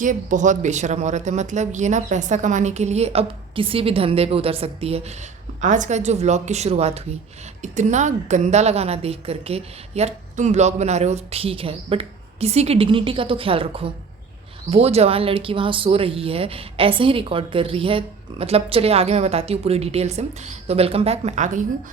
ये बहुत बेशर्म औरत है। मतलब ये ना पैसा कमाने के लिए अब किसी भी धंधे पे उतर सकती है। आज का जो व्लॉग की शुरुआत हुई, इतना गंदा लगाना देख करके, यार तुम व्लॉग बना रहे हो ठीक है, बट किसी की डिग्निटी का तो ख्याल रखो। वो जवान लड़की वहाँ सो रही है, ऐसे ही रिकॉर्ड कर रही है। मतलब चलिए आगे मैं बताती हूँ पूरी डिटेल से। तो वेलकम बैक, मैं आ गई हूँ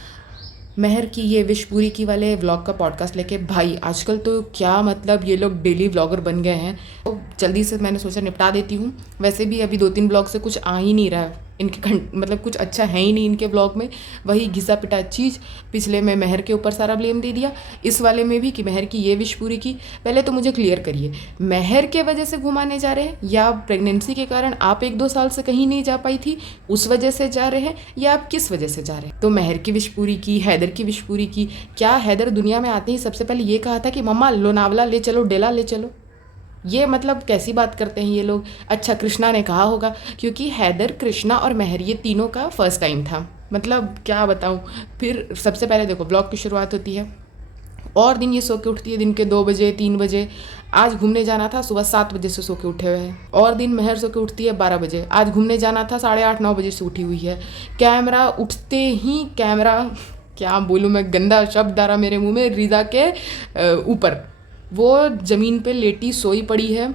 महर की ये विश पूरी की वाले व्लॉग का पॉडकास्ट लेके। भाई आजकल तो क्या मतलब ये लोग डेली व्लॉगर बन गए हैं, तो जल्दी से मैंने सोचा निपटा देती हूँ। वैसे भी अभी 2-3 ब्लॉग से कुछ आ ही नहीं रहा है इनके मतलब कुछ अच्छा है ही नहीं इनके ब्लॉग में। वही घिसा पिटा चीज़। पिछले में महर के ऊपर सारा ब्लेम दे दिया, इस वाले में भी कि महर की ये विश पूरी की। पहले तो मुझे क्लियर करिए, महर के वजह से घुमाने जा रहे हैं या प्रेगनेंसी के कारण आप 1-2 साल से कहीं नहीं जा पाई थी उस वजह से जा रहे हैं, या आप किस वजह से जा रहे हैं? तो महर की विश पूरी की, हैदर की विश पूरी की। क्या हैदर दुनिया में आते ही सबसे पहले ये कहा था कि मम्मा लोनावला ले चलो, डेला ले चलो? ये मतलब कैसी बात करते हैं ये लोग। अच्छा कृष्णा ने कहा होगा, क्योंकि हैदर, कृष्णा और महर ये तीनों का फर्स्ट टाइम था। मतलब क्या बताऊँ। फिर सबसे पहले देखो ब्लॉग की शुरुआत होती है, और दिन ये सो के उठती है दिन के 2 बजे 3 बजे। आज घूमने जाना था, सुबह 7 बजे से सो के उठे हुए हैं। और दिन महर सो के उठती है 12 बजे, आज घूमने जाना था 8:30-9 बजे से उठी हुई है। कैमरा उठते ही कैमरा, क्या बोलूँ मैं, गंदा शब्द आ रहा मेरे मुंह में, रिजा के ऊपर वो ज़मीन पे लेटी सोई पड़ी है।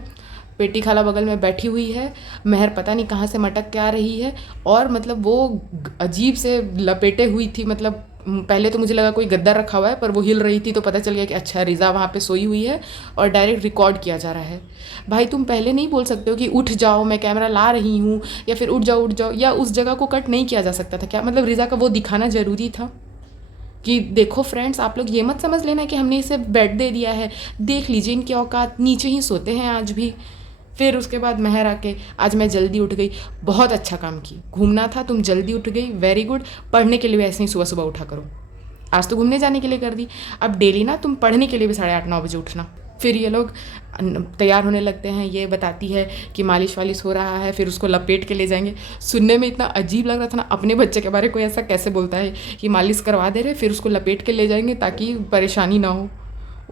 पेटी खाला बगल में बैठी हुई है, महर पता नहीं कहाँ से मटक के आ रही है। और मतलब वो अजीब से लपेटे हुई थी। मतलब पहले तो मुझे लगा कोई गद्दा रखा हुआ है, पर वो हिल रही थी तो पता चल गया कि अच्छा रिज़ा वहाँ पे सोई हुई है और डायरेक्ट रिकॉर्ड किया जा रहा है। भाई तुम पहले नहीं बोल सकते हो कि उठ जाओ मैं कैमरा ला रही हूँ, या फिर उठ जाओ, या उस जगह को कट नहीं किया जा सकता था क्या? मतलब रिज़ा का वो दिखाना ज़रूरी था कि देखो फ्रेंड्स, आप लोग ये मत समझ लेना कि हमने इसे बेड दे दिया है, देख लीजिए इनकी औकात, नीचे ही सोते हैं आज भी। फिर उसके बाद महर आके, आज मैं जल्दी उठ गई। बहुत अच्छा काम की, घूमना था तुम जल्दी उठ गई, वेरी गुड। पढ़ने के लिए भी ऐसे ही सुबह सुबह उठा करो। आज तो घूमने जाने के लिए कर दी, अब डेली ना तुम पढ़ने के लिए भी 8:30-9 बजे उठना। फिर ये लोग तैयार होने लगते हैं, ये बताती है कि मालिश वालिश हो रहा है, फिर उसको लपेट के ले जाएंगे। सुनने में इतना अजीब लग रहा था ना, अपने बच्चे के बारे में कोई ऐसा कैसे बोलता है कि मालिश करवा दे रहे फिर उसको लपेट के ले जाएंगे ताकि परेशानी ना हो।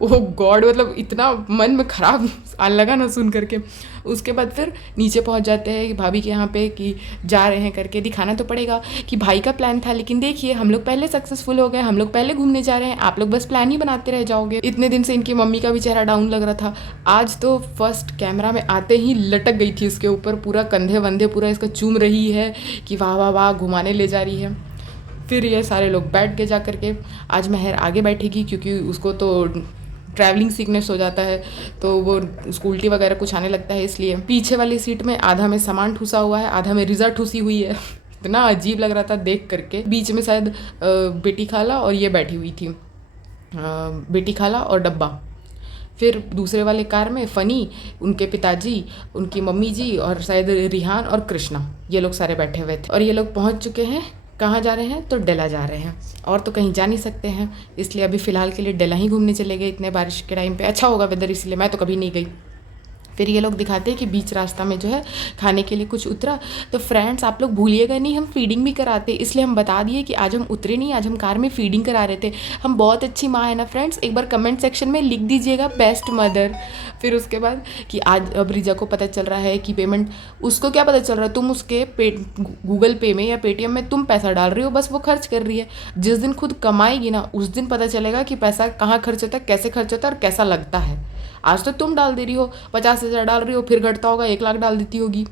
ओह गॉड, मतलब इतना मन में ख़राब लगा ना सुन करके। उसके बाद फिर नीचे पहुंच जाते हैं कि भाभी के यहाँ पे कि जा रहे हैं करके दिखाना तो पड़ेगा कि भाई का प्लान था, लेकिन देखिए हम लोग पहले सक्सेसफुल हो गए, हम लोग पहले घूमने जा रहे हैं, आप लोग बस प्लान ही बनाते रह जाओगे। इतने दिन से इनकी मम्मी का भी चेहरा डाउन लग रहा था, आज तो फर्स्ट कैमरा में आते ही लटक गई थी इसके ऊपर, पूरा कंधे वंधे पूरा इसका चूम रही है कि वाह वाह वाह घुमाने ले जा रही है। फिर ये सारे लोग बैठ के जा करके, आज महर आगे बैठेगी क्योंकि उसको तो ट्रैवलिंग सीकनेस हो जाता है, तो वो उसको उल्टी वगैरह कुछ आने लगता है, इसलिए पीछे वाली सीट में आधा में सामान ठूसा हुआ है, आधा में रिज़ा ठूसी हुई है। इतना अजीब लग रहा था देख करके। बीच में शायद बेटी खाला और ये बैठी हुई थी, बेटी खाला और डब्बा। फिर दूसरे वाले कार में फ़नी, उनके पिताजी, उनकी मम्मी जी और शायद रिहान और कृष्णा, ये लोग सारे बैठे हुए थे। और ये लोग पहुंच चुके हैं, कहाँ जा रहे हैं? तो डेला जा रहे हैं, और तो कहीं जा नहीं सकते हैं, इसलिए अभी फ़िलहाल के लिए डेला ही घूमने चले गए। इतने बारिश के टाइम पे अच्छा होगा वेदर, इसलिए मैं तो कभी नहीं गई। फिर ये लोग दिखाते हैं कि बीच रास्ता में जो है खाने के लिए कुछ उतरा। तो फ्रेंड्स आप लोग भूलिएगा नहीं, हम फीडिंग भी कराते, इसलिए हम बता दिए कि आज हम उतरे नहीं, आज हम कार में फीडिंग करा रहे थे। हम बहुत अच्छी माँ है ना फ्रेंड्स, एक बार कमेंट सेक्शन में लिख दीजिएगा बेस्ट मदर। फिर उसके बाद कि आज अब रिजा को पता चल रहा है कि पेमेंट, उसको क्या पता चल रहा है, तुम उसके गूगल पे में या पेटीएम में तुम पैसा डाल रही हो, बस वो खर्च कर रही है। जिस दिन खुद कमाएगी ना उस दिन पता चलेगा कि पैसा कहाँ खर्च होता है, कैसे खर्च होता है और कैसा लगता है। आज तो तुम डाल दे रही हो, 50,000 डाल रही हो, फिर घटता होगा 1 लाख डाल देती होगी।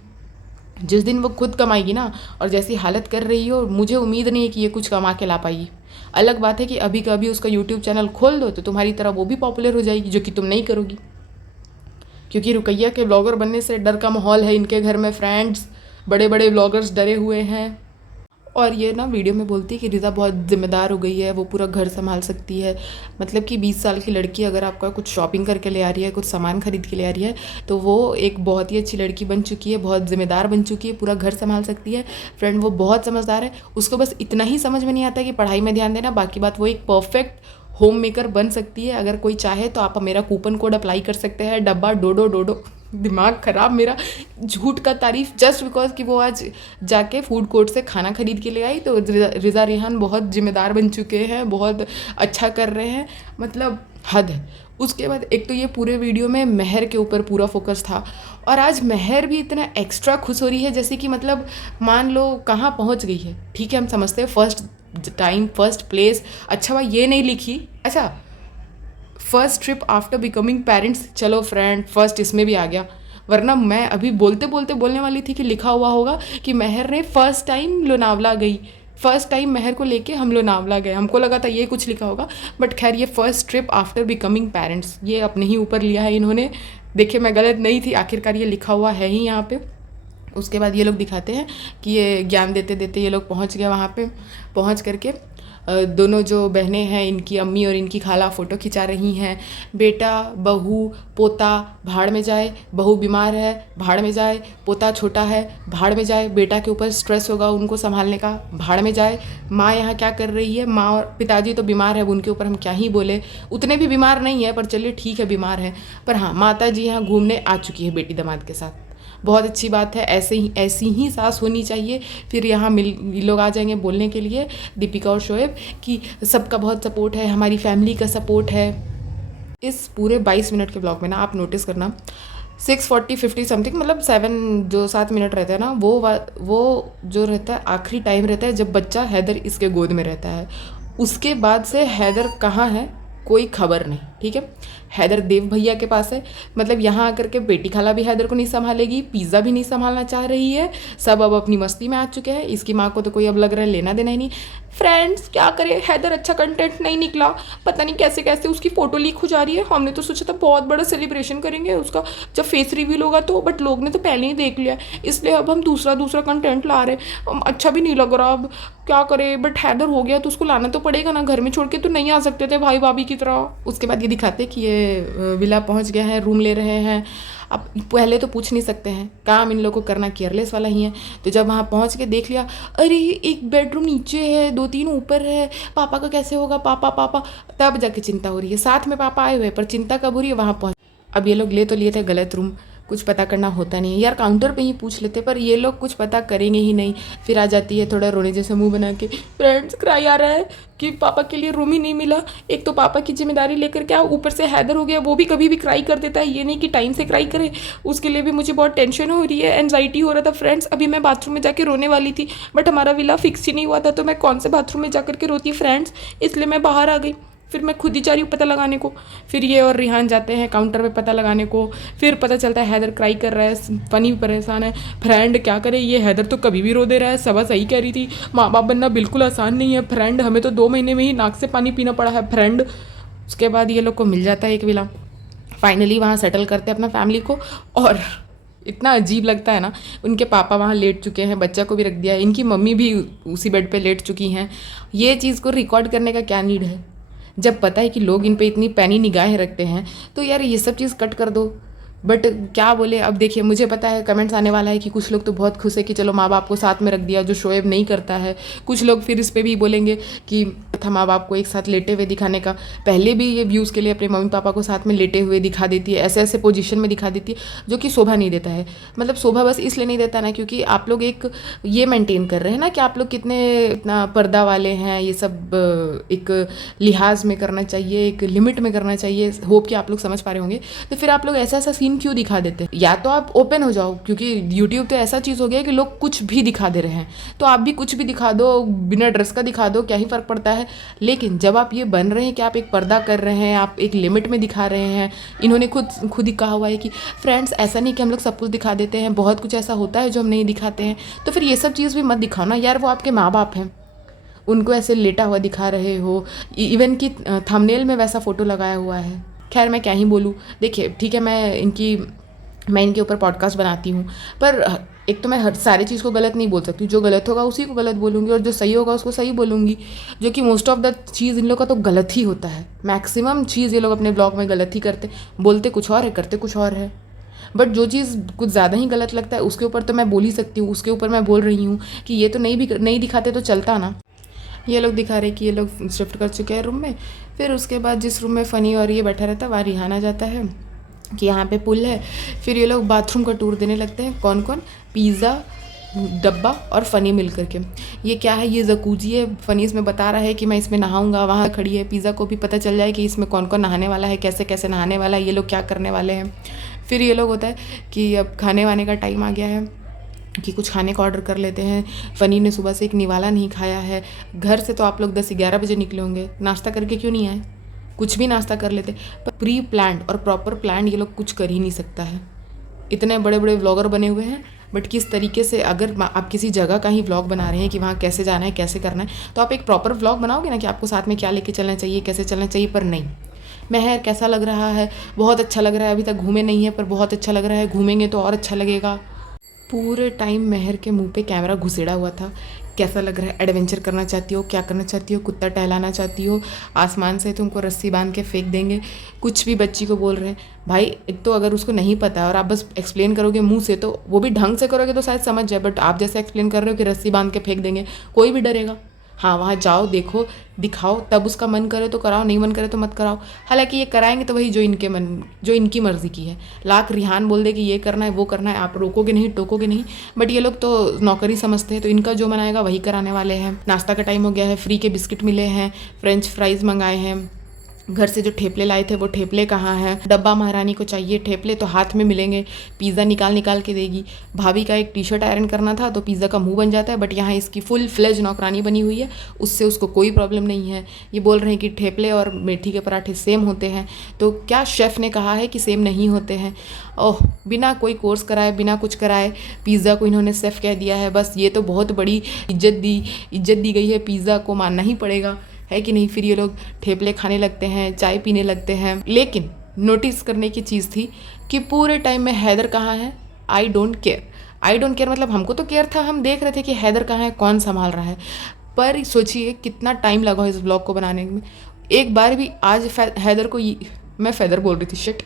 जिस दिन वो खुद कमाएगी ना, और जैसी हालत कर रही हो, मुझे उम्मीद नहीं है कि ये कुछ कमा के ला पाएगी। अलग बात है कि अभी कभी उसका यूट्यूब चैनल खोल दो तो तुम्हारी तरह वो भी पॉपुलर हो जाएगी, जो कि तुम नहीं करोगी, क्योंकि रुकैया के ब्लॉगर बनने से डर का माहौल है इनके घर में फ्रेंड्स। बड़े बड़े ब्लॉगर्स डरे हुए हैं। और ये ना वीडियो में बोलती है कि रिज़ा बहुत ज़िम्मेदार हो गई है, वो पूरा घर संभाल सकती है। मतलब कि 20 साल की लड़की अगर आपका कुछ शॉपिंग करके ले आ रही है, कुछ सामान खरीद के ले आ रही है, तो वो एक बहुत ही अच्छी लड़की बन चुकी है, बहुत ज़िम्मेदार बन चुकी है, पूरा घर संभाल सकती है। फ्रेंड वो बहुत समझदार है, उसको बस इतना ही समझ में नहीं आता कि पढ़ाई में ध्यान देना, बाकी बात वो एक परफेक्ट होम मेकर बन सकती है। अगर कोई चाहे तो आप मेरा कूपन कोड अप्लाई कर सकते हैं, डब्बा डोडो डोडो। दिमाग ख़राब मेरा, झूठ का तारीफ जस्ट बिकॉज कि वो आज जाके फूड कोर्ट से खाना खरीद के ले आई। तो रिज़ा रिहान बहुत जिम्मेदार बन चुके हैं, बहुत अच्छा कर रहे हैं, मतलब हद है। उसके बाद एक तो ये पूरे वीडियो में महर के ऊपर पूरा फोकस था, और आज महर भी इतना एक्स्ट्रा खुश हो रही है जैसे कि मतलब मान लो कहाँ पहुँच गई है। ठीक है, हम समझते हैं फर्स्ट टाइम फर्स्ट प्लेस, अच्छा भाई ये नहीं लिखी, अच्छा first trip after becoming parents, चलो फ्रेंड फर्स्ट इसमें भी आ गया, वरना मैं अभी बोलते बोलते बोलने वाली थी कि लिखा हुआ होगा कि महर ने फर्स्ट टाइम लोनावला गई, फर्स्ट टाइम महर को लेके हम लोनावला गए, हमको लगा था ये कुछ लिखा होगा, बट खैर ये first trip after becoming parents ये अपने ही ऊपर लिया है इन्होंने। देखिए मैं गलत नहीं थी, आखिरकार ये लिखा हुआ है ही यहाँ पे। उसके बाद ये लोग दिखाते हैं कि ये ज्ञान देते देते ये लोग पहुँच गए वहाँ पे। पहुँच करके दोनों जो बहनें हैं, इनकी अम्मी और इनकी खाला फ़ोटो खिंचा रही हैं। बेटा बहू पोता भाड़ में जाए, बहू बीमार है भाड़ में जाए, पोता छोटा है भाड़ में जाए, बेटा के ऊपर स्ट्रेस होगा उनको संभालने का भाड़ में जाए, माँ यहाँ क्या कर रही है, माँ और पिताजी तो बीमार है, उनके ऊपर हम क्या ही बोले, उतने भी बीमार नहीं है पर चलिए ठीक है बीमार है, पर हाँ माता जी यहाँ घूमने आ चुकी है बेटी दामाद के साथ, बहुत अच्छी बात है, ऐसी ही सास होनी चाहिए। फिर यहाँ लोग आ जाएंगे बोलने के लिए, दीपिका और शोएब, कि सबका बहुत सपोर्ट है, हमारी फैमिली का सपोर्ट है। इस पूरे 22 मिनट के ब्लॉग में ना आप नोटिस करना 6:40-50 समथिंग, मतलब 7 मिनट रहता है ना, वो जो रहता है आखिरी टाइम रहता है जब बच्चा हैदर इसके गोद में रहता है। उसके बाद से हैदर कहाँ है कोई खबर नहीं। ठीक है, हैदर देव भैया के पास है, मतलब यहाँ आकर के बेटी खाला भी हैदर को नहीं संभालेगी, पिज़्ज़ा भी नहीं संभालना चाह रही है, सब अब अपनी मस्ती में आ चुके हैं। इसकी माँ को तो कोई अब लग रहा है लेना देना ही नहीं। फ्रेंड्स क्या करे, हैदर अच्छा कंटेंट नहीं निकला, पता नहीं कैसे कैसे उसकी फ़ोटो लीक हो जा रही है। हमने तो सोचा था बहुत बड़ा सेलिब्रेशन करेंगे उसका जब फेस रिवील होगा तो, बट लोग ने तो पहले ही देख लिया, इसलिए अब हम दूसरा कंटेंट ला रहे हैं। अच्छा भी नहीं लग रहा, अब क्या करे, बट हैदर हो गया तो उसको लाना तो पड़ेगा ना, घर में छोड़ के तो नहीं आ सकते थे भाई भाभी की तरह। उसके बाद ये दिखाते कि ये विला पहुंच गया है, रूम ले रहे हैं। अब पहले तो पूछ नहीं सकते हैं, काम इन लोगों को करना केयरलेस वाला ही है। तो जब वहाँ पहुँच के देख लिया, अरे एक बेडरूम नीचे है, 2-3 ऊपर है, पापा का कैसे होगा, पापा, तब जाके चिंता हो रही है। साथ में पापा आए हुए पर चिंता कब हो रही है, वहाँ पहुँच। अब ये लोग ले तो लिए थे गलत रूम, कुछ पता करना होता नहीं है यार, काउंटर पे ही पूछ लेते, पर ये लोग कुछ पता करेंगे ही नहीं। फिर आ जाती है थोड़ा रोने जैसे मुंह बना के, फ्रेंड्स क्राई आ रहा है कि पापा के लिए रूम ही नहीं मिला। एक तो पापा की जिम्मेदारी लेकर क्या, ऊपर से हैदर हो गया, वो भी कभी भी क्राई कर देता है, ये नहीं कि टाइम से क्राई करे। उसके लिए भी मुझे बहुत टेंशन हो रही है, एनजाइटी हो रहा था फ्रेंड्स। अभी मैं बाथरूम में जाके रोने वाली थी, बट हमारा विला फिक्स ही नहीं हुआ था, तो मैं कौन से बाथरूम में जाकर के रोती फ्रेंड्स, इसलिए मैं बाहर आ गई। फिर मैं खुद ही जा रही हूँ पता लगाने को। फिर ये और रिहान जाते हैं काउंटर पे पता लगाने को। फिर पता चलता है हैदर क्राई कर रहा है, फनी परेशान है। फ्रेंड क्या करे, ये हैदर तो कभी भी रो दे रहा है। सबा सही कह रही थी, माँ बाप बनना बिल्कुल आसान नहीं है फ्रेंड, हमें तो 2 महीने में ही नाक से पानी पीना पड़ा है फ्रेंड। उसके बाद ये लोग को मिल जाता है एक विला, फाइनली वहाँ सेटल करते हैं अपना फैमिली को। और इतना अजीब लगता है ना, उनके पापा वहाँ लेट चुके हैं, बच्चा को भी रख दिया है, इनकी मम्मी भी उसी बेड पे लेट चुकी हैं। ये चीज़ को रिकॉर्ड करने का क्या नीड है, जब पता है कि लोग इन पे इतनी पैनी निगाहें रखते हैं, तो यार ये सब चीज़ कट कर दो। बट क्या बोले, अब देखिए मुझे पता है कमेंट्स आने वाला है कि कुछ लोग तो बहुत खुश है कि चलो माँ बाप को साथ में रख दिया, जो शोएब नहीं करता है। कुछ लोग फिर इस पे भी बोलेंगे कि था माँ बाप को एक साथ लेटे हुए दिखाने का। पहले भी ये व्यूज़ के लिए अपने मम्मी पापा को साथ में लेटे हुए दिखा देती है, ऐसे ऐसे पोजीशन में दिखा देती है, जो कि शोभा नहीं देता है। मतलब शोभा बस इसलिए नहीं देता ना क्योंकि आप लोग एक ये मेंटेन कर रहे हैं ना कि आप लोग कितने इतना पर्दा वाले हैं, ये सब एक लिहाज में करना चाहिए, एक लिमिट में करना चाहिए। होप कि आप लोग समझ पा रहे होंगे। तो फिर आप लोग ऐसा ऐसा सीन क्यों दिखा देते हैं? या तो आप ओपन हो जाओ, क्योंकि यूट्यूब तो ऐसा चीज़ हो गया है कि लोग कुछ भी दिखा दे रहे हैं, तो आप भी कुछ भी दिखा दो, बिना ड्रेस का दिखा दो, क्या ही फ़र्क पड़ता है। लेकिन जब आप ये बन रहे हैं कि आप एक पर्दा कर रहे हैं, आप एक लिमिट में दिखा रहे हैं। इन्होंने खुद ही कहा हुआ है कि फ्रेंड्स ऐसा नहीं कि हम लोग सब कुछ दिखा देते हैं, बहुत कुछ ऐसा होता है जो हम नहीं दिखाते हैं। तो फिर ये सब चीज़ भी मत दिखाओ ना यार, वो आपके माँ बाप हैं, उनको ऐसे लेटा हुआ दिखा रहे हो। इवन कि थंबनेल में वैसा फ़ोटो लगाया हुआ है। खैर मैं क्या ही बोलूँ, देखिए ठीक है, मैं इनके ऊपर पॉडकास्ट बनाती हूँ, पर एक तो मैं हर सारी चीज़ को गलत नहीं बोल सकती, जो गलत होगा उसी को गलत बोलूँगी और जो सही होगा उसको सही बोलूँगी, जो कि मोस्ट ऑफ द चीज़ इन लोग का तो गलत ही होता है। मैक्सिमम चीज़ ये लोग अपने ब्लॉग में गलत ही करते, बोलते कुछ और है करते कुछ और है। बट जो चीज़ कुछ ज़्यादा ही गलत लगता है उसके ऊपर तो मैं बोल ही सकती हूँ, उसके ऊपर मैं बोल रही हूँ कि ये तो नहीं दिखाते तो चलता ना। ये लोग दिखा रहे कि ये लोग शिफ्ट कर चुके हैं रूम में। फिर उसके बाद जिस रूम में फ़नी और ये बैठा रहता है वहाँ रिहाना जाता है कि यहाँ पे पुल है। फिर ये लोग बाथरूम का टूर देने लगते हैं, कौन कौन, पिज़्ज़ा, डब्बा और फ़नी मिल करके। ये क्या है, ये जकूजी है। फ़नी इसमें बता रहा है कि मैं इसमें नहाऊंगा, वहाँ खड़ी है। पिज़्ज़ा को भी पता चल जाए कि इसमें कौन कौन नहाने वाला है, कैसे कैसे नहाने वाला है, ये लोग क्या करने वाले हैं। फिर ये लोग होता है कि अब खाने वाने का टाइम आ गया है कि कुछ खाने का ऑर्डर कर लेते हैं। फ़नी ने सुबह से एक निवाला नहीं खाया है। घर से तो आप लोग 10-11 बजे निकले होंगे, नाश्ता करके क्यों नहीं आए? कुछ भी नाश्ता कर लेते। पर प्री प्लान्ड और प्रॉपर प्लान्ड ये लोग कुछ कर ही नहीं सकता है। इतने बड़े बड़े व्लॉगर बने हुए हैं, बट किस तरीके से, अगर आप किसी जगह का ही व्लॉग बना रहे हैं कि वहाँ कैसे जाना है, कैसे करना है, तो आप एक प्रॉपर व्लॉग बनाओगे ना कि आपको साथ में क्या लेके चलना चाहिए, कैसे चलना चाहिए। पर नहीं, महर कैसा लग रहा है, बहुत अच्छा लग रहा है, अभी तक घूमे नहीं है पर बहुत अच्छा लग रहा है, घूमेंगे तो और अच्छा लगेगा। पूरे टाइम महर के मुंह पे कैमरा घुसेड़ा हुआ था। कैसा लग रहा है, एडवेंचर करना चाहती हो, क्या करना चाहती हो, कुत्ता टहलाना चाहती हो, आसमान से तुमको रस्सी बांध के फेंक देंगे, कुछ भी बच्ची को बोल रहे हैं। भाई एक तो अगर उसको नहीं पता है और आप बस एक्सप्लेन करोगे मुंह से, तो वो भी ढंग से करोगे तो शायद समझ जाए, बट आप जैसे एक्सप्लेन कर रहे हो कि रस्सी बांध के फेंक देंगे, कोई भी डरेगा। हाँ, वहाँ जाओ, देखो, दिखाओ, तब उसका मन करे तो कराओ, नहीं मन करे तो मत कराओ। हालांकि ये कराएंगे तो वही जो इनकी मर्ज़ी की है। लाख रिहान बोल दे कि ये करना है, वो करना है, आप रोकोगे नहीं, टोकोगे नहीं, बट ये लोग तो नौकरी समझते हैं, तो इनका जो मन आएगा वही कराने वाले हैं। नाश्ता का टाइम हो गया है, फ्री के बिस्किट मिले हैं, फ्रेंच फ्राइज़ मंगाए हैं। घर से जो ठेपले लाए थे वो ठेपले कहाँ हैं? डब्बा महारानी को चाहिए ठेपले, तो हाथ में मिलेंगे। पिज़्ज़ा निकाल निकाल के देगी। भाभी का एक टी शर्ट आयरन करना था तो पिज़्ज़ा का मुंह बन जाता है, बट यहाँ इसकी फुल फ्लेज नौकरानी बनी हुई है, उससे उसको कोई प्रॉब्लम नहीं है। ये बोल रहे हैं कि ठेपले और मेथी के पराठे सेम होते हैं, तो क्या शेफ़ ने कहा है कि सेम नहीं होते हैं? ओह, बिना कोई कोर्स कराए, बिना कुछ कराए पिज़्ज़ा को इन्होंने सेफ़ कह दिया है। बस ये तो बहुत बड़ी इज्जत दी गई है, पिज़्ज़ा को मानना ही पड़ेगा, है कि नहीं? फिर ये लोग ठेपले खाने लगते हैं, चाय पीने लगते हैं। लेकिन नोटिस करने की चीज़ थी कि पूरे टाइम में हैदर कहाँ है? आई डोंट केयर मतलब हमको तो केयर था, हम देख रहे थे कि हैदर कहाँ है, कौन संभाल रहा है। पर सोचिए कितना टाइम लगा इस ब्लॉग को बनाने में। एक बार भी आज हैदर को, मैं फैदर बोल रही थी, शिट,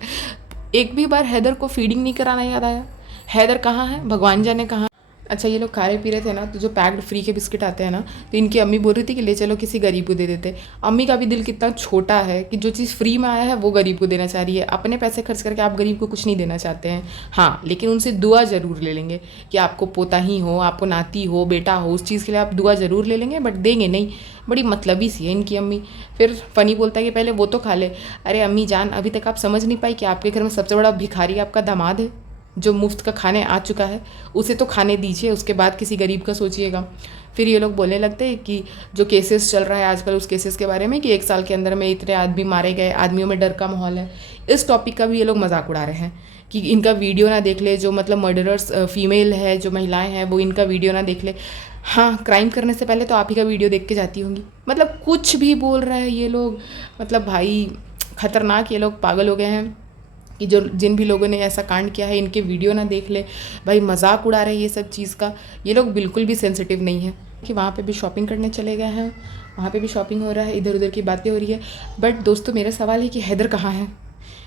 एक भी बार हैदर को फीडिंग नहीं कराना याद आया। हैदर कहाँ है, भगवान जाने कहाँ। अच्छा, ये लोग खा रहे पी रहे थे ना, तो जो पैक्ड फ्री के बिस्किट आते हैं ना, तो इनकी अम्मी बोल रही थी कि ले चलो किसी गरीब को दे देते। अम्मी का भी दिल कितना छोटा है कि जो चीज़ फ्री में आया है वो गरीब को देना चाह रही है। अपने पैसे खर्च करके आप गरीब को कुछ नहीं देना चाहते हैं। हाँ, लेकिन उनसे दुआ ज़रूर ले लेंगे कि आपको पोता ही हो, आपको नाती हो, बेटा हो, उस चीज़ के लिए आप दुआ ज़रूर ले लेंगे, बट देंगे नहीं। बड़ी मतलबी सी है इनकी अम्मी। फिर फ़नी बोलता है कि पहले वो तो खा ले। अरे अम्मी जान, अभी तक आप समझ नहीं पाई कि आपके घर में सबसे बड़ा भिखारी आपका दामाद है, जो मुफ्त का खाने आ चुका है, उसे तो खाने दीजिए, उसके बाद किसी गरीब का सोचिएगा। फिर ये लोग बोलने लगते हैं कि जो केसेस चल रहा है आजकल, उस केसेस के बारे में कि 1 साल के अंदर में इतने आदमी मारे गए, आदमियों में डर का माहौल है। इस टॉपिक का भी ये लोग मजाक उड़ा रहे हैं कि इनका वीडियो ना देख ले, जो मतलब मर्डरर्स फीमेल है, जो महिलाएं हैं, वो इनका वीडियो ना देख ले। हाँ, क्राइम करने से पहले तो आप ही का वीडियो देख के जाती होंगी। मतलब कुछ भी बोल रहे हैं ये लोग। मतलब भाई खतरनाक, ये लोग पागल हो गए हैं कि जो जिन भी लोगों ने ऐसा कांड किया है इनके वीडियो ना देख ले। भाई मजाक उड़ा रहे हैं ये सब चीज़ का। ये लोग बिल्कुल भी सेंसिटिव नहीं है कि वहाँ पे भी शॉपिंग करने चले गए हैं, वहाँ पे भी शॉपिंग हो रहा है, इधर उधर की बातें हो रही है। बट दोस्तों, मेरा सवाल है कि हैदर कहाँ है?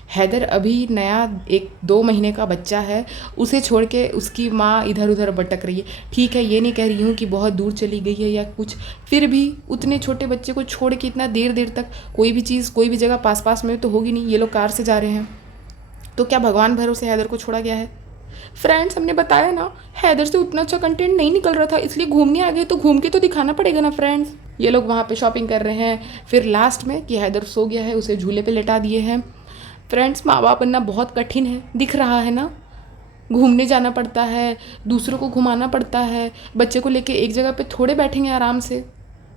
हैदर अभी नया 1-2 महीने का बच्चा है, उसे छोड़ के उसकी माँ इधर उधर भटक रही है। ठीक है, ये नहीं कह रही हूँ कि बहुत दूर चली गई है या कुछ, फिर भी उतने छोटे बच्चे को छोड़ के इतना देर तक कोई भी चीज़, कोई भी जगह पास पास में तो होगी नहीं। ये लोग कार से जा रहे हैं, तो क्या भगवान भरोसे हैदर को छोड़ा गया है? फ्रेंड्स, हमने बताया ना, हैदर से उतना अच्छा कंटेंट नहीं निकल रहा था, इसलिए घूमने आ गए, तो घूम के तो दिखाना पड़ेगा ना फ्रेंड्स। ये लोग वहाँ पे शॉपिंग कर रहे हैं। फिर लास्ट में कि हैदर सो गया है, उसे झूले पे लेटा दिए हैं। फ्रेंड्स, माँ बाप बनना बहुत कठिन है, दिख रहा है ना। घूमने जाना पड़ता है, दूसरों को घुमाना पड़ता है। बच्चे को लेके एक जगह पे थोड़े बैठेंगे आराम से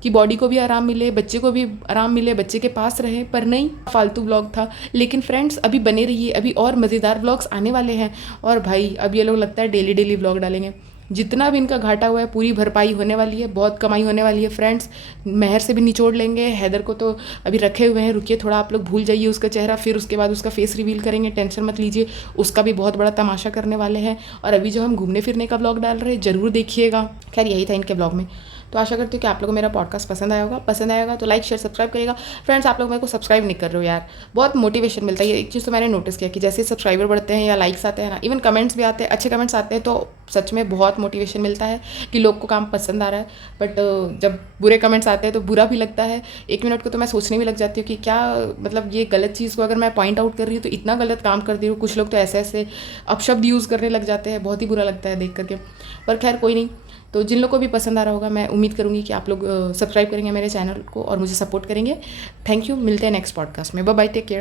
कि बॉडी को भी आराम मिले, बच्चे को भी आराम मिले, बच्चे के पास रहे। पर नहीं, फालतू व्लॉग था। लेकिन फ्रेंड्स, अभी बने रहिए, अभी और मज़ेदार व्लॉग्स आने वाले हैं। और भाई अब ये लोग लगता है डेली व्लॉग डालेंगे। जितना भी इनका घाटा हुआ है पूरी भरपाई होने वाली है, बहुत कमाई होने वाली है फ्रेंड्स। महर से भी निचोड़ लेंगे, हैदर को तो अभी रखे हुए हैं। रुकिए थोड़ा, आप लोग भूल जाइए उसका चेहरा, फिर उसके बाद उसका फेस रिवील करेंगे, टेंशन मत लीजिए। उसका भी बहुत बड़ा तमाशा करने वाले हैं। और अभी जो हम घूमने फिरने का ब्लॉग डाल रहे हैं, ज़रूर देखिएगा। खैर यही था इनके ब्लॉग में। तो आशा करती हूँ कि आप लोगों को मेरा पॉडकास्ट पसंद आया होगा। पसंद आएगा तो लाइक शेयर सब्सक्राइब करिएगा। फ्रेंड्स, आप लोग मेरे को सब्सक्राइब नहीं कर रहे हो यार, बहुत मोटिवेशन मिलता है। ये एक चीज़ तो मैंने नोटिस किया कि जैसे सब्सक्राइबर बढ़ते हैं या लाइक्स आते हैं ना, इवन कमेंट्स भी आते हैं, अच्छे कमेंट्स आते हैं, तो सच में बहुत मोटिवेशन मिलता है कि लोग को काम पसंद आ रहा है। बट जब बुरे कमेंट्स आते हैं तो बुरा भी लगता है। 1 मिनट को तो मैं सोचने भी लग जाती हूँ कि क्या मतलब ये गलत चीज़ को अगर मैं पॉइंट आउट कर रही हूँ तो इतना गलत काम कर रही हूँ। कुछ लोग तो ऐसे ऐसे अपशब्द यूज़ करने लग जाते हैं, बहुत ही बुरा लगता है देख करके। पर खैर कोई नहीं। तो जिन लोग को भी पसंद आ रहा होगा, मैं उम्मीद करूँगी कि आप लोग सब्सक्राइब करेंगे मेरे चैनल को और मुझे सपोर्ट करेंगे। Thank you. मिलते हैं नेक्स्ट पॉडकास्ट में। Bye bye, take care.